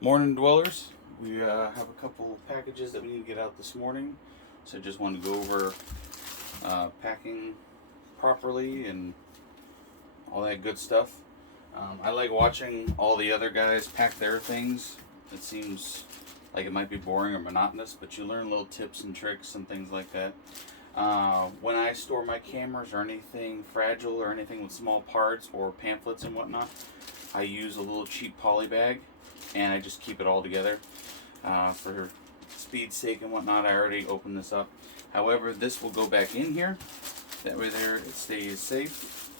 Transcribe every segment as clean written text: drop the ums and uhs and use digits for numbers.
Morning, dwellers. We have a couple packages that we need to get out this morning, so I just wanted to go over packing properly and all that good stuff. I like watching all the other guys pack their things. It seems like it might be boring or monotonous, but you learn little tips and tricks and things like that. When I store my cameras or anything fragile or anything with small parts or pamphlets and whatnot, I use a little cheap poly bag and I just keep it all together. For speed's sake and whatnot, I already opened this up. However, this will go back in here. That way there it stays safe,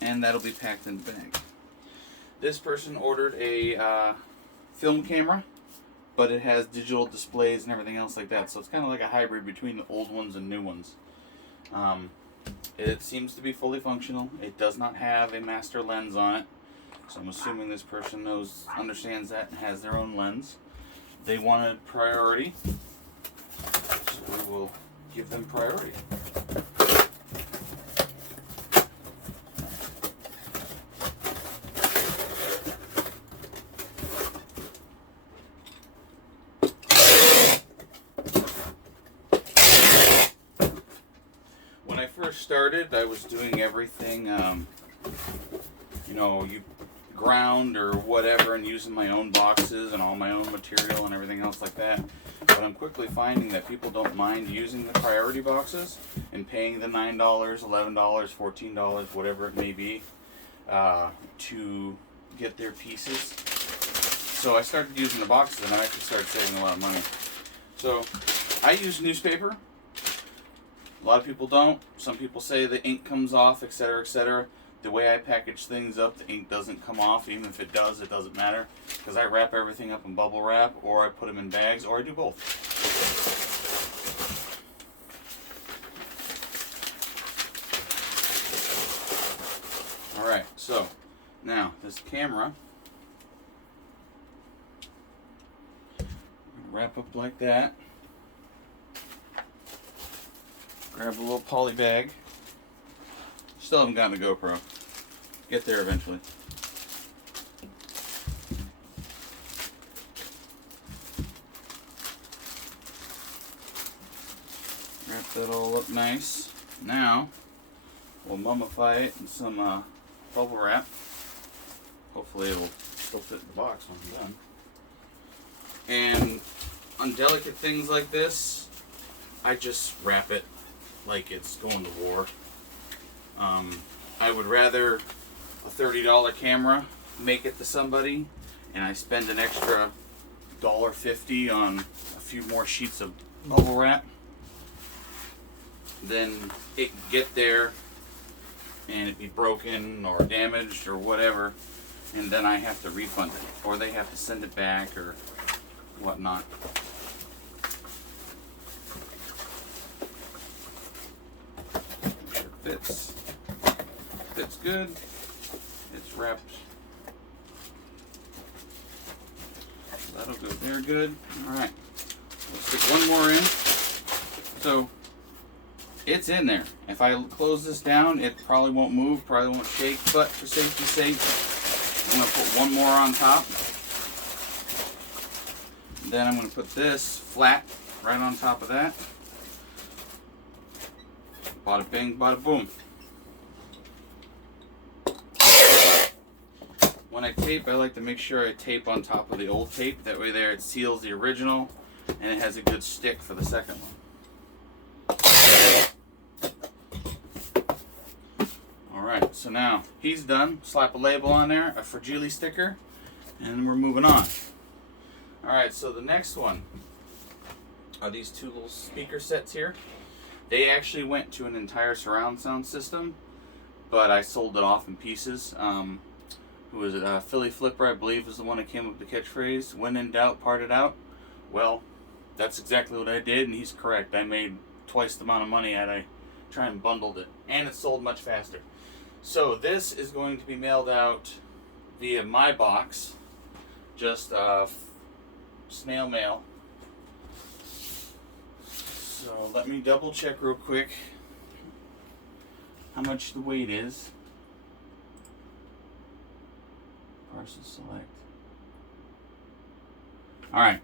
and that'll be packed in the bag. This person ordered a film camera, but it has digital displays and everything else like that, so it's kind of like a hybrid between the old ones and new ones. It seems to be fully functional. It does not have a master lens on it, so I'm assuming this person understands that and has their own lens. They wanted priority, so we will give them priority. When I first started, I was doing everything, you ground or whatever, and using my own boxes and all my own material and everything else like that. But I'm quickly finding that people don't mind using the priority boxes and paying the $9, $11, $14, whatever it may be, to get their pieces. So I started using the boxes, and I actually started saving a lot of money. So I use newspaper. A lot of people don't. Some people say the ink comes off, etc., etc. The way I package things up, the ink doesn't come off. Even if it does, it doesn't matter, because I wrap everything up in bubble wrap, or I put them in bags, or I do both. Alright, so now this camera, wrap up like that. Grab a little poly bag. Still haven't gotten a GoPro. Get there eventually. Wrap that all up nice. Now, we'll mummify it in some bubble wrap. Hopefully it'll still fit in the box when I'm done. And on delicate things like this, I just wrap it like it's going to war. I would rather a $30 camera make it to somebody, and I spend an extra $1.50 on a few more sheets of bubble wrap, than it get there and it be broken or damaged or whatever, and then I have to refund it, or they have to send it back or whatnot. Make sure it fits. Fits good. It's wrapped. So that'll go there good. Alright. Let's stick one more in. So it's in there. If I close this down, it probably won't move, probably won't shake, but for safety's sake, I'm going to put one more on top. Then I'm going to put this flat right on top of that. Bada bing, bada boom. When I tape, I like to make sure I tape on top of the old tape. That way there it seals the original, and it has a good stick for the second one. Alright, so now he's done. Slap a label on there, a Fragile sticker, and we're moving on. Alright, so the next one are these two little speaker sets here. They actually went to an entire surround sound system, but I sold it off in pieces. Who was it? Philly Flipper, I believe, was the one that came up with the catchphrase, "When in doubt, part it out." Well, that's exactly what I did, and he's correct. I made twice the amount of money had I tried and bundled it, and it sold much faster. So this is going to be mailed out via my box, just snail mail. So let me double check real quick how much the weight is. Parcel select. All right.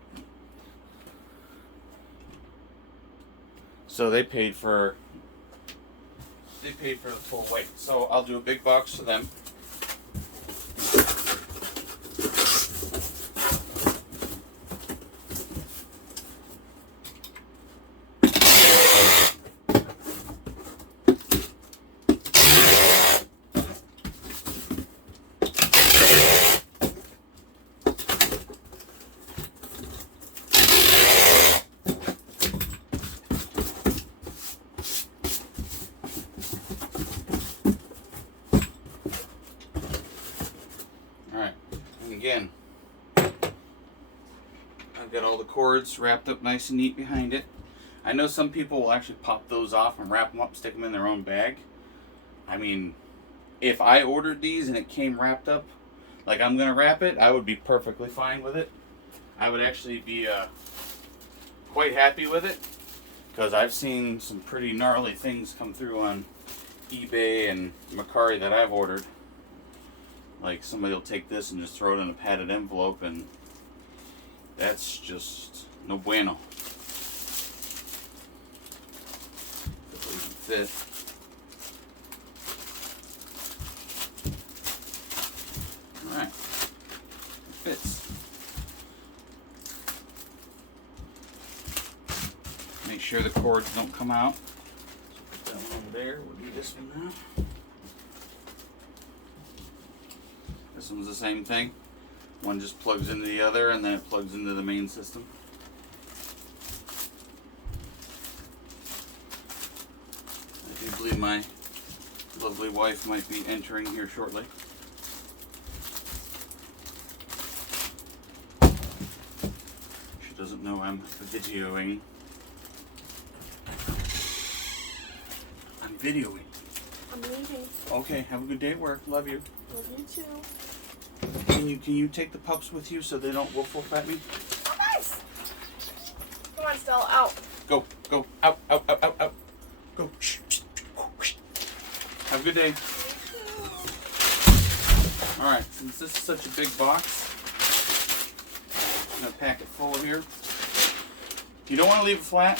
So they paid for the full weight. So I'll do a big box for them. Again, I've got all the cords wrapped up nice and neat behind it. I know some people will actually pop those off and wrap them up, stick them in their own bag. I mean, if I ordered these and it came wrapped up like I'm going to wrap it, I would be perfectly fine with it. I would actually be quite happy with it, because I've seen some pretty gnarly things come through on eBay and Mercari that I've ordered. Like, somebody will take this and just throw it in a padded envelope, and that's just no bueno. It doesn't fit. Alright. It fits. Make sure the cords don't come out. So put that one over there. We'll do this one now. This one's the same thing. One just plugs into the other, and then it plugs into the main system. I do believe my lovely wife might be entering here shortly. She doesn't know I'm videoing. I'm videoing. I'm leaving. Okay, have a good day at work. Love you. Love you too. Can you take the pups with you so they don't woof woof at me? Oh, nice. Come on, Stella, out. Go, out, out. Go. Have a good day. All right, since this is such a big box, I'm gonna pack it full here. You don't want to leave it flat.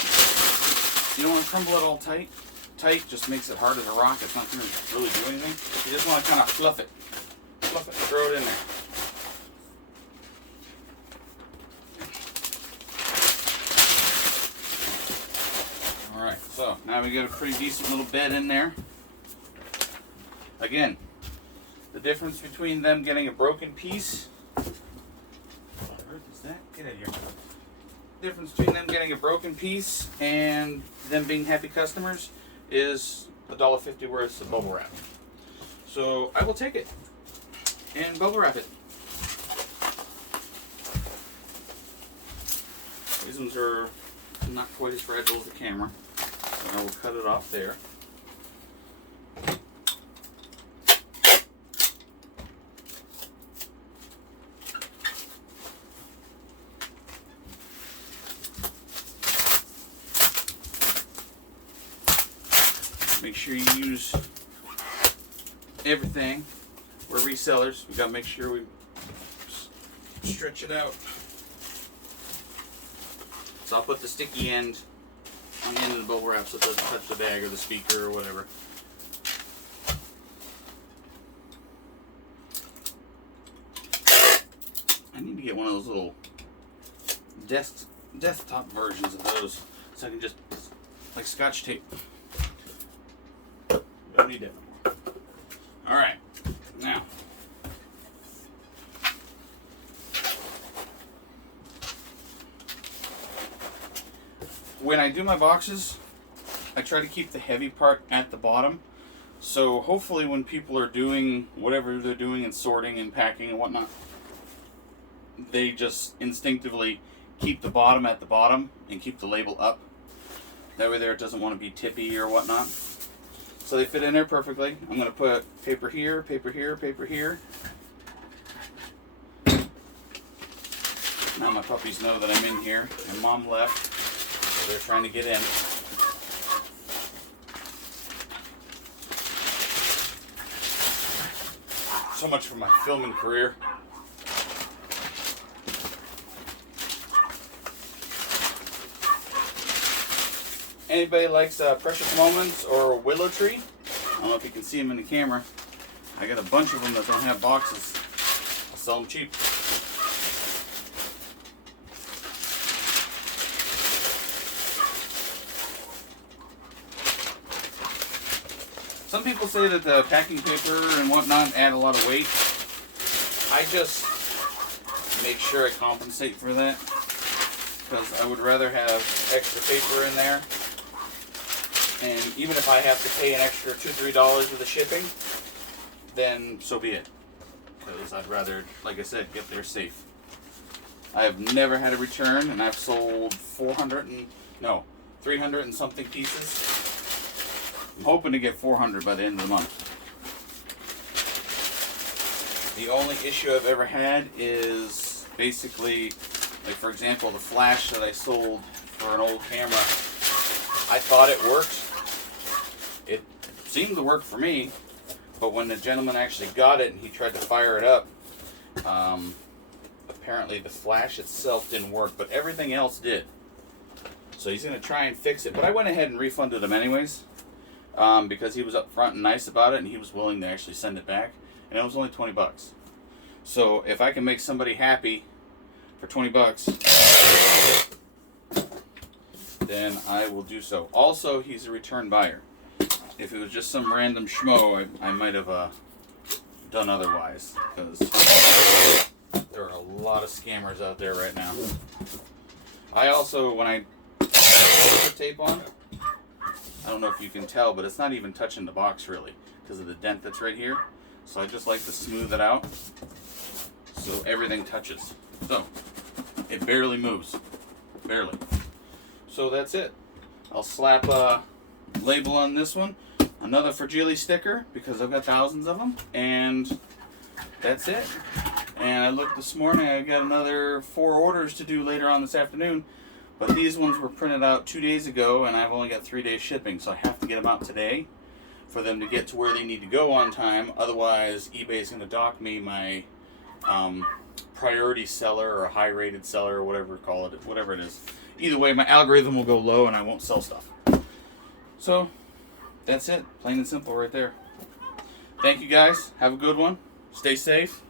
You don't want to crumble it all tight. Tight just makes it hard as a rock. It's not going to really do anything. You just want to kind of fluff it, throw it in there. All right, so now we got a pretty decent little bed in there. Again, the difference between them getting a broken piece. What on earth is that? Get out of here. Difference between them getting a broken piece and them being happy customers is $1.50 worth of bubble wrap. So I will take it and bubble wrap it. These ones are not quite as fragile as the camera, so I will cut it off there. Make sure you use everything. We're resellers. We gotta make sure we stretch it out. So I'll put the sticky end on the end of the bubble wrap so it doesn't touch the bag or the speaker or whatever. I need to get one of those little desktop versions of those so I can just, like Scotch tape. Don't need that no more. Alright, now when I do my boxes, I try to keep the heavy part at the bottom. So hopefully when people are doing whatever they're doing and sorting and packing and whatnot, they just instinctively keep the bottom at the bottom and keep the label up. That way there it doesn't want to be tippy or whatnot. So they fit in there perfectly. I'm going to put paper here, paper here, paper here. Now my puppies know that I'm in here. And Mom left, so they're trying to get in. So much for my filming career. anybody likes Precious Moments or Willow Tree, I don't know if you can see them in the camera. I got a bunch of them that don't have boxes. I'll sell them cheap. Some people say that the packing paper and whatnot add a lot of weight. I just make sure I compensate for that, because I would rather have extra paper in there. And even if I have to pay an extra $2-3 for the shipping, then so be it. Because I'd rather, like I said, get there safe. I have never had a return, and I've sold 300 and something pieces. I'm hoping to get 400 by the end of the month. The only issue I've ever had is basically, like for example, the flash that I sold for an old camera. I thought it worked. It seemed to work for me, but when the gentleman actually got it and he tried to fire it up, apparently the flash itself didn't work, but everything else did. So he's going to try and fix it, but I went ahead and refunded him anyways. Because he was upfront and nice about it, and he was willing to actually send it back, and it was only $20. So if I can make somebody happy for $20, then I will do so. Also, he's a return buyer. If it was just some random schmo, I might have done otherwise, because there are a lot of scammers out there right now. I also, when I put tape on, I don't know if you can tell, but it's not even touching the box really because of the dent that's right here. So I just like to smooth it out so everything touches. So it barely moves, barely. So that's it. I'll slap a label on this one, another Fragile sticker because I've got thousands of them, and that's it. And I looked this morning, I got another 4 orders to do later on this afternoon. But these ones were printed out 2 days ago, and I've only got 3 days shipping, so I have to get them out today for them to get to where they need to go on time. Otherwise, eBay's going to dock me my priority seller or high-rated seller or whatever it is. Either way, my algorithm will go low, and I won't sell stuff. So that's it, plain and simple, right there. Thank you guys. Have a good one. Stay safe.